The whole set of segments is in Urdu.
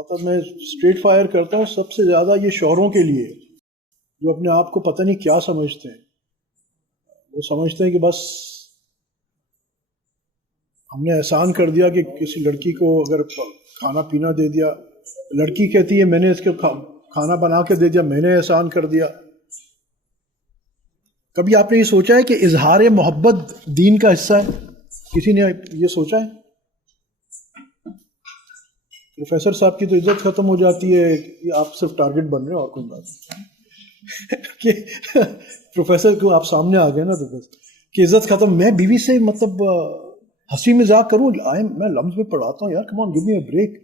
مطلب میں اسٹریٹ فائر کرتا ہوں سب سے زیادہ یہ شوہروں کے لیے جو اپنے آپ کو پتہ نہیں کیا سمجھتے ہیں. وہ سمجھتے ہیں کہ بس ہم نے احسان کر دیا کہ کسی لڑکی کو اگر کھانا پینا دے دیا, لڑکی کہتی ہے میں نے اس کو کھانا بنا کے دے دیا, میں نے احسان کر دیا. کبھی آپ نے یہ سوچا ہے کہ اظہار محبت دین کا حصہ ہے؟ کسی نے یہ سوچا ہے؟ پروفیسر صاحب کی تو عزت ختم ہو جاتی ہے کہ آپ صرف ٹارگٹ بن رہے ہیں اور کوئی بات نہیں کہ پروفیسر کو آپ سامنے آ گئے نا تو بس کہ عزت ختم. میں بیوی سے مطلب ہنسی مذاق کروں, میں لمز میں پڑھاتا ہوں, یار کم آن گیو می اے بریک.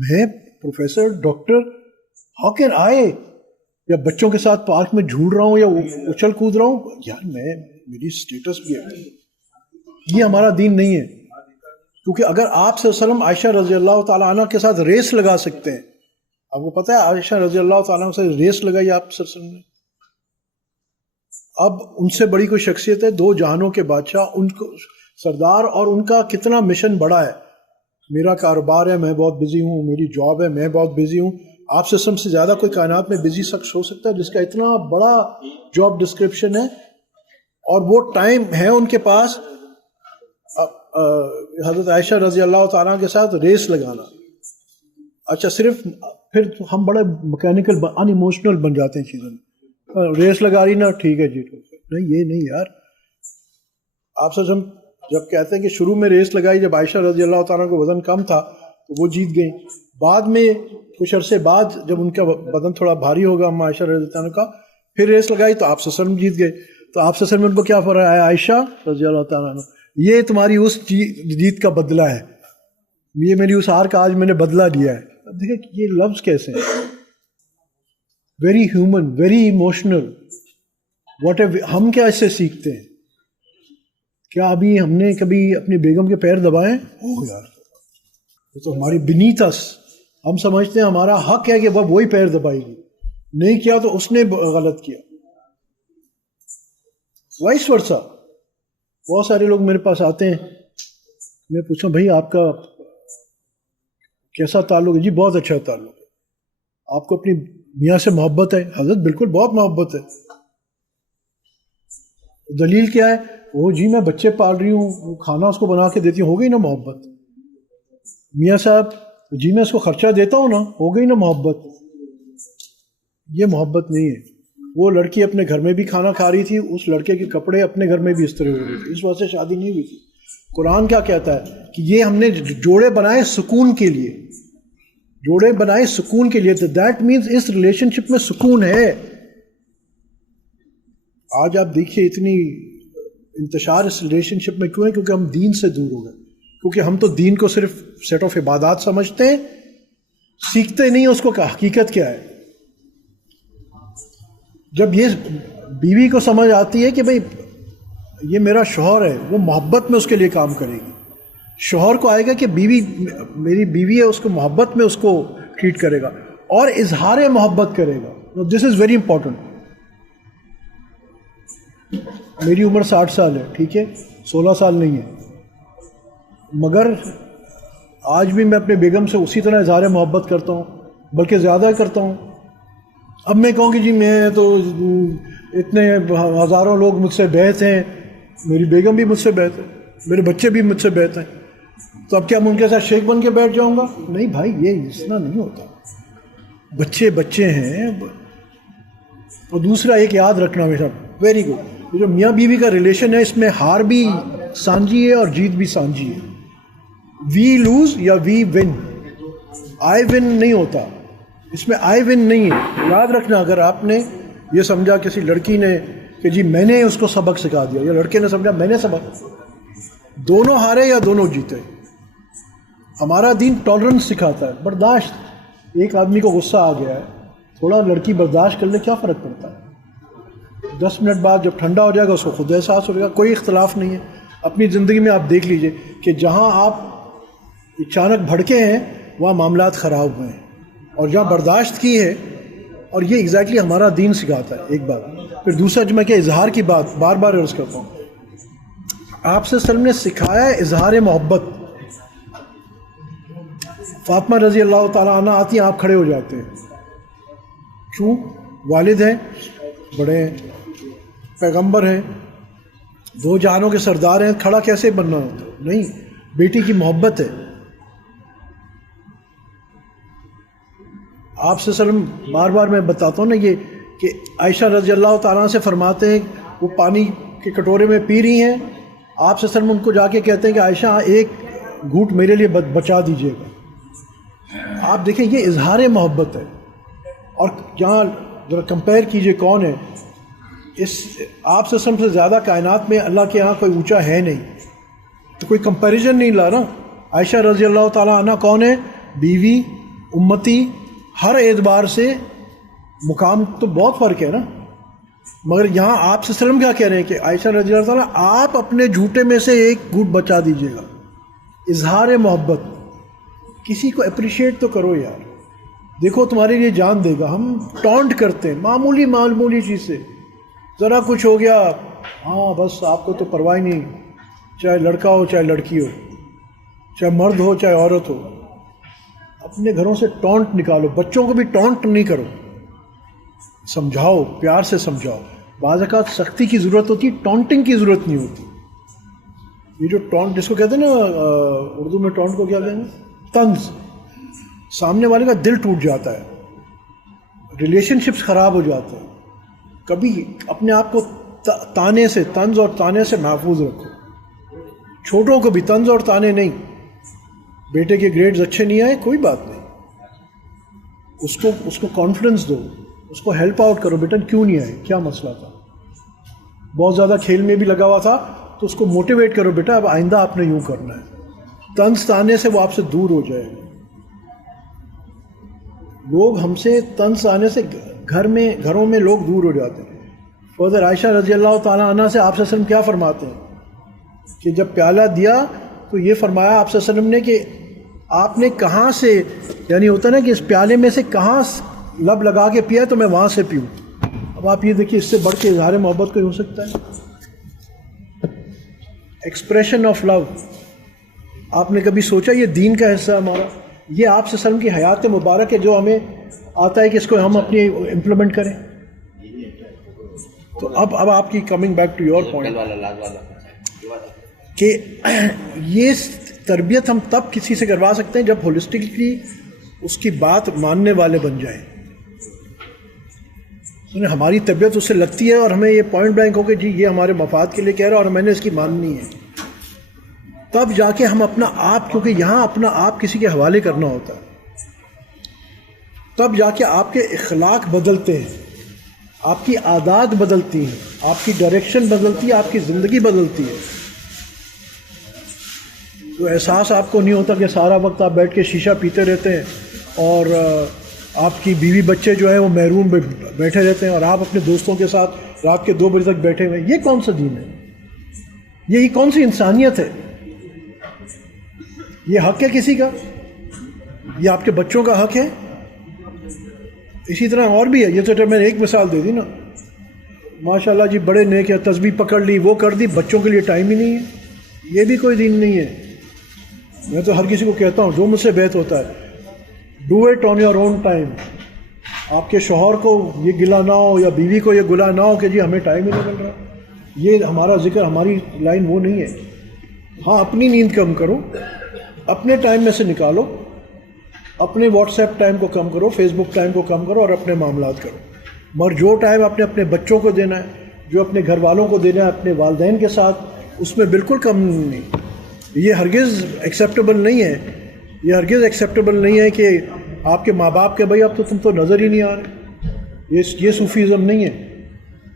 میں professor doctor how can I, یا بچوں کے ساتھ پارک میں جھول رہا ہوں یا اچھل کود رہا ہوں, یار میری اسٹیٹس بھی ہے. یہ ہمارا دین نہیں ہے. کیونکہ اگر آپ صلی اللہ علیہ وسلم عائشہ رضی اللہ تعالیٰ عنہ کے ساتھ ریس لگا سکتے ہیں, آپ کو پتہ ہے عائشہ رضی اللہ تعالیٰ عنہ سے ریس لگائی آپ صلی اللہ علیہ وسلم نے. اب ان سے بڑی کوئی شخصیت ہے, دو جہانوں کے بادشاہ, ان کو سردار, اور ان کا کتنا مشن بڑا ہے. میرا کاروبار ہے, میں بہت بزی ہوں, میری جاب ہے, میں بہت بزی ہوں. آپ سے سب سے زیادہ کوئی کائنات میں بزی شخص ہو سکتا ہے جس کا اتنا بڑا جاب ڈسکرپشن ہے, اور وہ ٹائم ہے ان کے پاس حضرت عائشہ رضی اللہ تعالیٰ کے ساتھ ریس لگانا. اچھا صرف پھر ہم بڑے مکینیکل ان ایموشنل بن جاتے ہیں چیزوں میں. ریس لگا رہی نا, ٹھیک ہے جی, نہیں یہ نہیں یار. آپ سے ہم جب کہتے ہیں کہ شروع میں ریس لگائی جب عائشہ رضی اللہ تعالیٰ کو وزن کم تھا تو وہ جیت گئیں. بعد میں کچھ عرصے بعد جب ان کا بدن تھوڑا بھاری ہوگا ہم عائشہ رضی اللہ تعالیٰ کا, پھر ریس لگائی تو آپ سے سلم جیت گئے. تو آپ سے سلم ان کو کیا فرمایا ہے, عائشہ رضی اللہ تعالیٰ یہ تمہاری اس جیت کا بدلہ ہے, یہ میری اس ہار کا آج میں نے بدلہ لیا ہے. دیکھیں یہ لفظ کیسے ہیں, very human, very emotional. What ہم کیا اس سے سیکھتے ہیں؟ کیا ابھی ہم نے کبھی اپنی بیگم کے پیر دبائے؟ اوہ یار یہ تو ہماری بنیتس, ہم سمجھتے ہیں ہمارا حق ہے کہ وہی پیر دبائے گی, نہیں کیا تو اس نے غلط کیا. Vice versa. بہت سارے لوگ میرے پاس آتے ہیں, میں پوچھوں بھائی آپ کا کیسا تعلق ہے؟ جی بہت اچھا تعلق ہے. آپ کو اپنی میاں سے محبت ہے؟ حضرت بالکل بہت محبت ہے. دلیل کیا ہے؟ وہ جی میں بچے پال رہی ہوں, کھانا اس کو بنا کے دیتی ہوں, ہو گئی نا محبت. میاں صاحب جی میں اس کو خرچہ دیتا ہوں نا, ہو گئی نا محبت. یہ محبت نہیں ہے. وہ لڑکی اپنے گھر میں بھی کھانا کھا رہی تھی, اس لڑکے کے کپڑے اپنے گھر میں بھی استری ہو رہی تھی, اس وجہ سے شادی نہیں ہوئی تھی. قرآن کیا کہتا ہے کہ یہ ہم نے جوڑے بنائے سکون کے لیے, جوڑے بنائے سکون کے لیے. دیٹ مینز اس ریلیشن شپ میں سکون ہے. آج آپ دیکھیے اتنی انتشار اس ریلیشن شپ میں کیوں ہے؟ کیونکہ ہم دین سے دور ہو گئے. کیونکہ ہم تو دین کو صرف سیٹ آف عبادات سمجھتے ہیں, سیکھتے نہیں اس کو کہ حقیقت کیا ہے. جب یہ بیوی کو سمجھ آتی ہے کہ بھئی یہ میرا شوہر ہے, وہ محبت میں اس کے لیے کام کرے گی. شوہر کو آئے گا کہ بیوی میری بیوی ہے, اس کو محبت میں اس کو ٹریٹ کرے گا اور اظہار محبت کرے گا. دس از ویری امپورٹنٹ. میری عمر 60 سال ہے, ٹھیک ہے, 16 سال نہیں ہے, مگر آج بھی میں اپنے بیگم سے اسی طرح اظہار محبت کرتا ہوں, بلکہ زیادہ کرتا ہوں. اب میں کہوں کہ جی میں تو اتنے ہزاروں لوگ مجھ سے بیعت ہیں, میری بیگم بھی مجھ سے بیعت ہے, میرے بچے بھی مجھ سے بیعت ہیں, تو اب کیا میں ان کے ساتھ شیخ بن کے بیٹھ جاؤں گا؟ نہیں بھائی, یہ اس طرح نہیں ہوتا. بچے بچے ہیں. اور دوسرا ایک یاد رکھنا میرا, ویری گڈ, جو میاں بیوی کا ریلیشن ہے اس میں ہار بھی سانجھی ہے اور جیت بھی سانجھی ہے. وی لوز یا وی ون, آئی ون نہیں ہوتا اس میں, آئی ون نہیں ہے. یاد رکھنا, اگر آپ نے یہ سمجھا کسی لڑکی نے کہ جی میں نے اس کو سبق سکھا دیا, یا لڑکے نے سمجھا میں نے سبق, دونوں ہارے یا دونوں جیتے. ہمارا دین ٹالرنس سکھاتا ہے, برداشت. ایک آدمی کو غصہ آ گیا ہے, تھوڑا لڑکی برداشت کر لے, کیا فرق پڑتا ہے؟ 10 منٹ بعد جب ٹھنڈا ہو جائے گا اس کو خود احساس ہو جائے گا. کوئی اختلاف نہیں ہے. اپنی زندگی میں آپ دیکھ لیجئے کہ جہاں آپ اچانک بھڑکے ہیں وہاں معاملات خراب ہوئے ہیں, اور جہاں برداشت کی ہے. اور یہ ایگزیکٹلی ہمارا دین سکھاتا ہے. ایک بات. پھر دوسرا جو میں کہ اظہار کی بات بار بار عرض کرتا ہوں, آپ سے وسلم نے سکھایا ہے اظہار محبت. فاطمہ رضی اللہ تعالیٰ عنہ آتی ہیں، آپ کھڑے ہو جاتے ہیں. کیوں؟ والد ہیں، بڑے ہیں، پیغمبر ہیں، دو جہانوں کے سردار ہیں، کھڑا کیسے بننا ہوتا؟ نہیں، بیٹی کی محبت ہے. آپ صلی اللہ علیہ وسلم بار بار میں بتاتا ہوں نا یہ کہ عائشہ رضی اللہ تعالیٰ سے فرماتے ہیں وہ پانی کے کٹورے میں پی رہی ہیں، آپ صلی اللہ علیہ وسلم ان کو جا کے کہتے ہیں کہ عائشہ ایک گھونٹ میرے لیے بچا دیجیے گا. آپ دیکھیں یہ اظہار محبت ہے. اور یہاں ذرا کمپیئر کیجئے کون ہے اس آپ سے سب سے زیادہ کائنات میں اللہ کے یہاں کوئی اونچا ہے نہیں، تو کوئی کمپیریزن نہیں لا نا. عائشہ رضی اللہ تعالیٰ عنہ کون ہے؟ بیوی، امتی، ہر اعتبار سے مقام تو بہت فرق ہے نا. مگر یہاں آپ سے وسلم کیا کہہ رہے ہیں کہ عائشہ رضی اللہ تعالیٰ آپ اپنے جھوٹے میں سے ایک گھونٹ بچا دیجیے گا. اظہار محبت. کسی کو اپریشیٹ تو کرو یار، دیکھو تمہارے لیے جان دے گا. ہم ٹونٹ کرتے ہیں معمولی چیز سے، ذرا کچھ ہو گیا ہاں بس آپ کو تو پرواہ نہیں، چاہے لڑکا ہو چاہے لڑکی ہو، چاہے مرد ہو چاہے عورت ہو. اپنے گھروں سے ٹونٹ نکالو. بچوں کو بھی ٹونٹ نہیں کرو، سمجھاؤ، پیار سے سمجھاؤ. بعض اوقات سختی کی ضرورت ہوتی ہے، ٹونٹنگ کی ضرورت نہیں ہوتی. یہ جو ٹونٹ جس کو کہتے ہیں نا اردو میں ٹونٹ کو کیا کہیں گے؟ طنز. سامنے والے کا دل ٹوٹ جاتا ہے، ریلیشن شپس خراب ہو جاتے ہیں. کبھی اپنے آپ کو تانے سے، طنز اور تانے سے محفوظ رکھو. چھوٹوں کو بھی طنز اور تانے نہیں. بیٹے کے گریڈز اچھے نہیں آئے کوئی بات نہیں، اس کو کانفیڈنس دو، اس کو ہیلپ آؤٹ کرو. بیٹا کیوں نہیں آئے، کیا مسئلہ تھا؟ بہت زیادہ کھیل میں بھی لگا ہوا تھا تو اس کو موٹیویٹ کرو، بیٹا اب آئندہ آپ نے یوں کرنا ہے. طنز تانے سے وہ آپ سے دور ہو جائے گا. لوگ ہم سے طنز آنے سے گھروں میں لوگ دور ہو جاتے ہیں. فضل عائشہ رضی اللہ تعالیٰ عنہ سے آپ صلی اللہ علیہ وسلم کیا فرماتے ہیں کہ جب پیالہ دیا تو یہ فرمایا آپ صلی اللہ علیہ وسلم نے کہ آپ نے کہاں سے، یعنی ہوتا ہے نا کہ اس پیالے میں سے کہاں لب لگا کے پیا تو میں وہاں سے پیوں. اب آپ یہ دیکھیے اس سے بڑھ کے اظہار محبت کوئی ہو سکتا ہے؟ Expression of love. آپ نے کبھی سوچا یہ دین کا حصہ ہمارا؟ یہ آپ صلی اللہ علیہ وسلم کی حیات مبارک ہے جو ہمیں آتا ہے کہ اس کو ہم اپنی امپلیمنٹ کریں. تو اب آپ کی coming back to your point کہ یہ تربیت ہم تب کسی سے کروا سکتے ہیں جب ہولسٹکلی اس کی بات ماننے والے بن جائیں. ہماری طبیعت اس سے لگتی ہے اور ہمیں یہ پوائنٹ بلینک ہو کہ جی یہ ہمارے مفاد کے لیے کہہ رہا ہے اور میں نے اس کی ماننی ہے، تب جا کے ہم اپنا آپ، کیونکہ یہاں اپنا آپ کسی کے حوالے کرنا ہوتا ہے، تب جا کے آپ کے اخلاق بدلتے ہیں، آپ کی عادات بدلتی ہیں، آپ کی ڈائریکشن بدلتی ہے، آپ کی زندگی بدلتی ہے. تو احساس آپ کو نہیں ہوتا کہ سارا وقت آپ بیٹھ کے شیشہ پیتے رہتے ہیں اور آپ کی بیوی بچے جو ہیں وہ محروم بیٹھے رہتے ہیں اور آپ اپنے دوستوں کے ساتھ رات کے 2 بجے تک بیٹھے ہوئے ہیں. یہ کون سا دین ہے؟ یہ کون سی انسانیت ہے؟ یہ حق ہے کسی کا؟ یہ آپ کے بچوں کا حق ہے؟ اسی طرح اور بھی ہے. یہ تو میں نے ایک مثال دے دی نا. ماشاء اللہ جی بڑے نیک ہے، تسبیح پکڑ لی، وہ کر دی، بچوں کے لیے ٹائم ہی نہیں ہے. یہ بھی کوئی دین نہیں ہے. میں تو ہر کسی کو کہتا ہوں جو مجھ سے بیت ہوتا ہے، do it on your own time. آپ کے شوہر کو یہ گلا نہ ہو یا بیوی کو یہ گلا نہ ہو کہ جی ہمیں ٹائم ہی نہیں مل رہا. یہ ہمارا ذکر، ہماری لائن وہ نہیں ہے. ہاں اپنی نیند کم کرو، اپنے ٹائم میں سے نکالو، اپنے واٹس ایپ ٹائم کو کم کرو، فیس بک ٹائم کو کم کرو اور اپنے معاملات کرو. مگر جو ٹائم آپ نے اپنے بچوں کو دینا ہے، جو اپنے گھر والوں کو دینا ہے، اپنے والدین کے ساتھ، اس میں بالکل کم نہیں. یہ ہرگز ایکسیپٹیبل نہیں ہے. یہ ہرگز ایکسیپٹیبل نہیں ہے کہ آپ کے ماں باپ کے بھائی اب تو تم تو نظر ہی نہیں آ رہے. یہ صوفیزم نہیں ہے،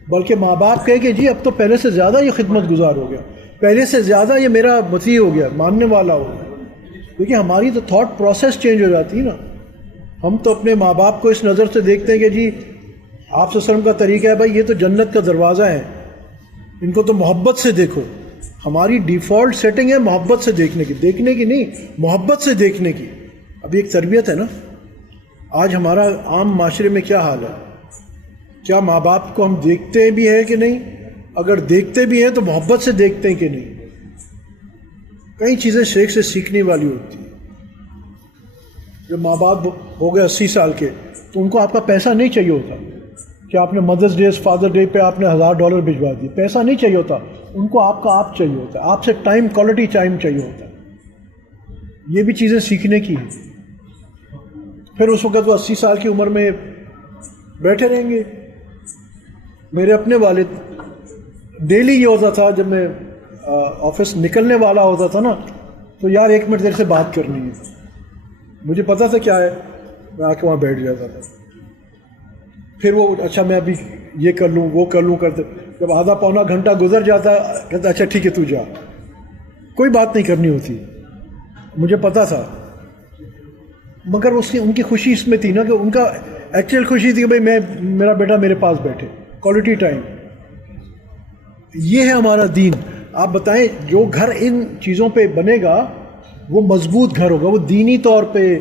بلکہ ماں باپ کہے کہ جی اب تو پہلے سے زیادہ یہ خدمت گزار ہو گیا، پہلے سے زیادہ یہ میرا مطیع ہو گیا، ماننے والا ہو گیا. کیونکہ ہماری تو تھاٹ پروسیس چینج ہو جاتی ہے نا. ہم تو اپنے ماں باپ کو اس نظر سے دیکھتے ہیں کہ جی آپ صلی اللہ علیہ وسلم کا طریقہ ہے بھائی یہ تو جنت کا دروازہ ہے، ان کو تو محبت سے دیکھو. ہماری ڈیفالٹ سیٹنگ ہے محبت سے دیکھنے کی نہیں، محبت سے دیکھنے کی. اب ایک تربیت ہے نا. آج ہمارا عام معاشرے میں کیا حال ہے؟ کیا ماں باپ کو ہم دیکھتے بھی ہیں کہ نہیں؟ اگر دیکھتے بھی ہیں تو محبت سے دیکھتے ہیں کہ نہیں؟ کئی چیزیں شیخ سے سیکھنے والی ہوتی ہیں. جب ماں باپ ہو گئے 80 سال کے تو ان کو آپ کا پیسہ نہیں چاہیے ہوتا کہ آپ نے مدرس ڈے فادر ڈے پہ آپ نے $1000 بھجوا دیے. پیسہ نہیں چاہیے ہوتا ان کو، آپ کا آپ چاہیے ہوتا ہے، آپ سے ٹائم، کوالٹی ٹائم چاہیے ہوتا ہے. یہ بھی چیزیں سیکھنے کی ہیں. پھر اس وقت وہ 80 سال کی عمر میں بیٹھے رہیں گے. میرے اپنے والد ڈیلی یہ ہوتا تھا جب میں آفس نکلنے والا ہوتا تھا نا تو یار 1 منٹ دیر سے بات کرنی ہے. مجھے پتا تھا کیا ہے، میں آ کے وہاں بیٹھ جاتا تھا. پھر وہ اچھا میں ابھی یہ کر لوں وہ کر لوں کرتے، جب آدھا پونا گھنٹہ گزر جاتا کہتا اچھا ٹھیک ہے تو جا. کوئی بات نہیں کرنی ہوتی، مجھے پتا تھا. مگر ان کی خوشی اس میں تھی نا کہ ان کا ایکچوئل خوشی تھی کہ بھائی میرا بیٹا میرے پاس بیٹھے، کوالٹی ٹائم. یہ ہے ہمارا دین. آپ بتائیں جو گھر ان چیزوں پہ بنے گا وہ مضبوط گھر ہوگا، وہ دینی طور پہ،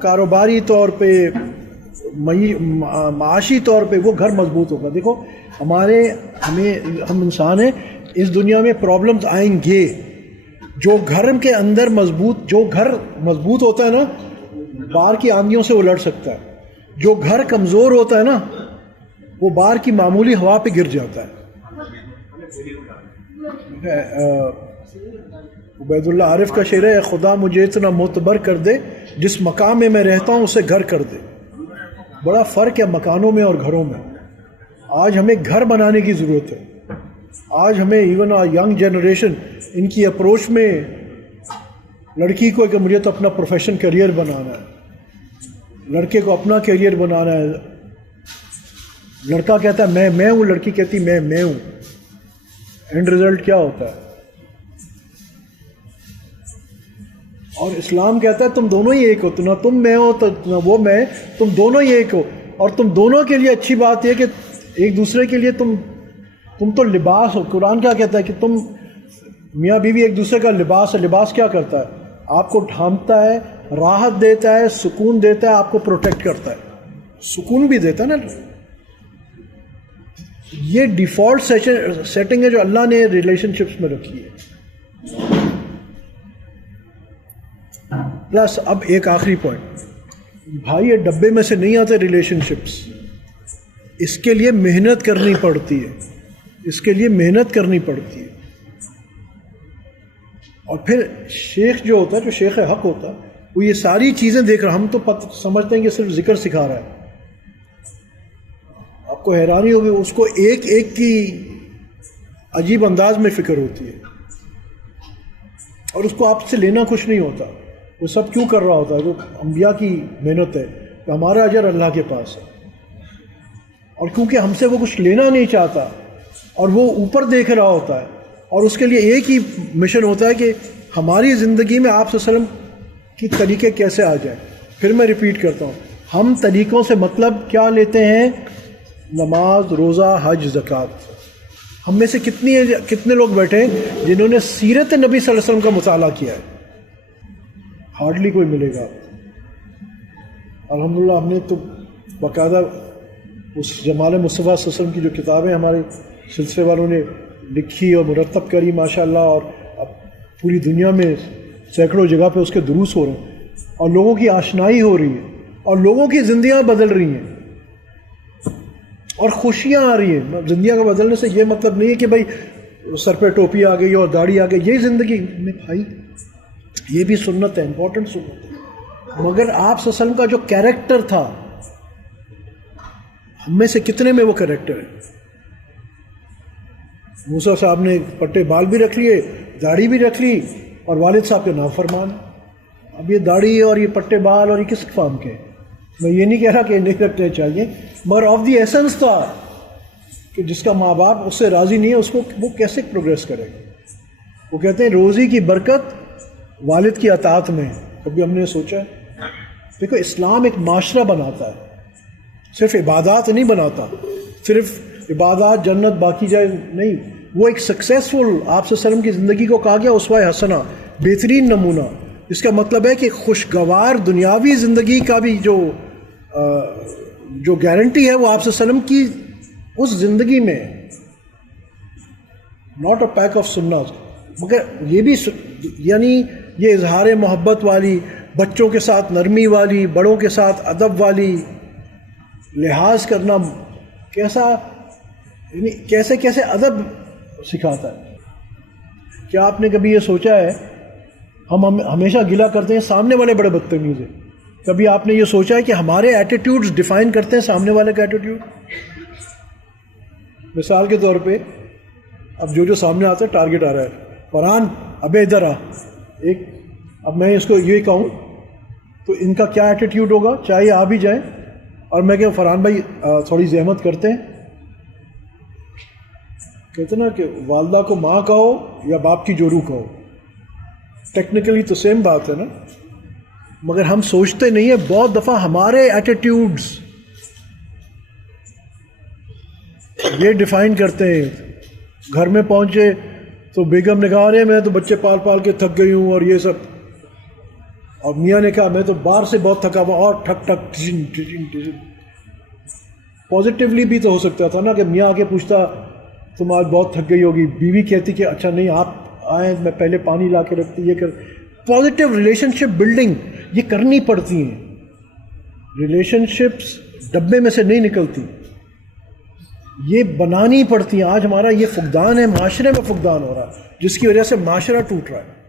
کاروباری طور پہ، معاشی طور پہ وہ گھر مضبوط ہوگا. دیکھو ہم انسان ہیں، اس دنیا میں پرابلمز آئیں گے. جو گھر کے اندر جو گھر مضبوط ہوتا ہے نا باہر کی آندھیوں سے وہ لڑ سکتا ہے. جو گھر کمزور ہوتا ہے نا وہ باہر کی معمولی ہوا پہ گر جاتا ہے. عبید اللہ عارف کا شعر ہے، خدا مجھے اتنا معتبر کر دے جس مقام میں میں رہتا ہوں اسے گھر کر دے. بڑا فرق ہے مکانوں میں اور گھروں میں. آج ہمیں گھر بنانے کی ضرورت ہے. آج ہمیں ایون ینگ جنریشن ان کی اپروچ میں لڑکی کو کہ مجھے تو اپنا پروفیشن کیریئر بنانا ہے، لڑکے کو اپنا کیریئر بنانا ہے. لڑکا کہتا ہے میں ہوں، لڑکی کہتی میں ہوں. اینڈ رزلٹ کیا ہوتا ہے؟ اور اسلام کہتا ہے تم دونوں ہی ایک ہو. نہ تم میں ہو تو نہ وہ میں، تم دونوں ہی ایک ہو. اور تم دونوں کے لیے اچھی بات یہ کہ ایک دوسرے کے لیے تم تو لباس ہو. قرآن کیا کہتا ہے کہ تم میاں بیوی ایک دوسرے کا لباس ہے. لباس کیا کرتا ہے؟ آپ کو ڈھانپتا ہے، راحت دیتا ہے، سکون دیتا ہے، آپ کو پروٹیکٹ کرتا ہے، سکون بھی دیتا ہے نا. یہ ڈیفالٹ سیٹنگ ہے جو اللہ نے ریلیشن شپس میں رکھی ہے. پلس اب ایک آخری پوائنٹ، بھائی یہ ڈبے میں سے نہیں آتے ریلیشن شپس. اس کے لیے محنت کرنی پڑتی ہے، اس کے لیے محنت کرنی پڑتی ہے. اور پھر شیخ جو ہوتا ہے، جو شیخ حق ہوتا ہے، وہ یہ ساری چیزیں دیکھ رہا. ہم تو سمجھتے ہیں کہ صرف ذکر سکھا رہا ہے. آپ کو حیرانی ہوگی اس کو ایک ایک کی عجیب انداز میں فکر ہوتی ہے اور اس کو آپ سے لینا کچھ نہیں ہوتا. وہ سب کیوں کر رہا ہوتا ہے؟ جو انبیاء کی محنت ہے کہ ہمارا اجر اللہ کے پاس ہے. اور کیونکہ ہم سے وہ کچھ لینا نہیں چاہتا اور وہ اوپر دیکھ رہا ہوتا ہے اور اس کے لیے ایک ہی مشن ہوتا ہے کہ ہماری زندگی میں آپ صلی اللہ علیہ وسلم کی طریقے کیسے آ جائیں. پھر میں ریپیٹ کرتا ہوں، ہم طریقوں سے مطلب کیا لیتے ہیں؟ نماز، روزہ، حج، زکوٰۃ. ہم میں سے کتنے لوگ بیٹھے ہیں جنہوں نے سیرت نبی صلی اللہ علیہ وسلم کا مطالعہ کیا ہے؟ ہارڈلی کوئی ملے گا. الحمدللہ ہم نے تو باقاعدہ اس جمال مصطفیٰ صلی اللہ علیہ وسلم کی جو کتابیں ہمارے سلسلے والوں نے لکھی اور مرتب کری ماشاءاللہ، اور اب پوری دنیا میں سینکڑوں جگہ پہ اس کے دروس ہو رہے ہیں اور لوگوں کی آشنائی ہو رہی ہے اور لوگوں کی زندگیاں بدل رہی ہیں اور خوشیاں آ رہی ہیں. زندگیاں کا بدلنے سے یہ مطلب نہیں ہے کہ بھائی سر پہ ٹوپی آ گئی اور داڑھی آ گئی. یہ زندگی میں بھائی یہ بھی سنت ہے، امپورٹنٹ سنت ہے. مگر آپ صلی اللہ علیہ وسلم کا جو کیریکٹر تھا، ہم میں سے کتنے میں وہ کیریکٹر ہے؟ موسیٰ صاحب نے پٹے بال بھی رکھ لیے، داڑھی بھی رکھ لی اور والد صاحب کے نافرمان. اب یہ داڑھی اور یہ پٹے بال اور یہ کس فارم کے؟ میں یہ نہیں کہہ رہا کہ نہیں رکھنے چاہیے، مگر آف دی ایسنس تھا کہ جس کا ماں باپ اس سے راضی نہیں ہے اس کو وہ کیسے پروگریس کرے گا. وہ کہتے ہیں روزی کی برکت والد کی اطاعت میں ہے. کبھی ہم نے سوچا ہے؟ دیکھو اسلام ایک معاشرہ بناتا ہے، صرف عبادات نہیں بناتا. صرف عبادات جنت باقی جائے نہیں، وہ ایک سکسیسفل آپ صلی اللہ علیہ وسلم کی زندگی کو کہا گیا اسوہ حسنہ، بہترین نمونہ. اس کا مطلب ہے کہ خوشگوار دنیاوی زندگی کا بھی جو گارنٹی ہے وہ آپ صلی اللہ علیہ وسلم کی اس زندگی میں، ناٹ اے پیک آف سناز. مگر یہ بھی یعنی یہ اظہار محبت والی بچوں کے ساتھ نرمی والی، بڑوں کے ساتھ ادب والی، لحاظ کرنا، کیسا یعنی کیسے کیسے ادب سکھاتا ہے. کیا آپ نے کبھی یہ سوچا ہے، ہم ہمیشہ گلا کرتے ہیں سامنے والے بڑے بدتمیز ہیں، کبھی آپ نے یہ سوچا ہے کہ ہمارے ایٹیٹیوڈز ڈیفائن کرتے ہیں سامنے والے کا ایٹیٹیوڈ؟ مثال کے طور پہ اب جو سامنے آتا ہے ٹارگٹ آ رہا ہے، فرحان ابے ادھر آ، ایک اب میں اس کو یہ کہوں تو ان کا کیا ایٹیٹیوڈ ہوگا؟ چاہے آ بھی جائیں اور میں کہوں فرحان بھائی تھوڑی زحمت کرتے ہیں. کہتے نا کہ والدہ کو ماں کہو یا باپ کی جورو کہو، ٹیکنیکلی تو سیم بات ہے نا، مگر ہم سوچتے نہیں ہیں بہت دفعہ ہمارے ایٹیٹیوڈز یہ ڈیفائن کرتے ہیں. گھر میں پہنچے تو بیگم نے کہا ارے میں تو بچے پال پال کے تھک گئی ہوں اور یہ سب، اور میاں نے کہا میں تو باہر سے بہت تھکا ہوا، اور ٹھک ٹھک ٹھن ٹھن ٹھن. پازیٹیولی بھی تو ہو سکتا تھا نا کہ میاں آ کے پوچھتا تم آج بہت تھک گئی ہوگی، بیوی کہتی کہ اچھا نہیں آپ آئیں میں پہلے پانی لا کے رکھتی، یہ کر. پازیٹیو ریلیشن شپ بلڈنگ یہ کرنی پڑتی ہیں. ریلیشن شپس ڈبے میں سے نہیں نکلتی، یہ بنانی پڑتی ہیں. آج ہمارا یہ فقدان ہے، معاشرے میں فقدان ہو رہا ہے جس کی وجہ سے معاشرہ ٹوٹ رہا ہے.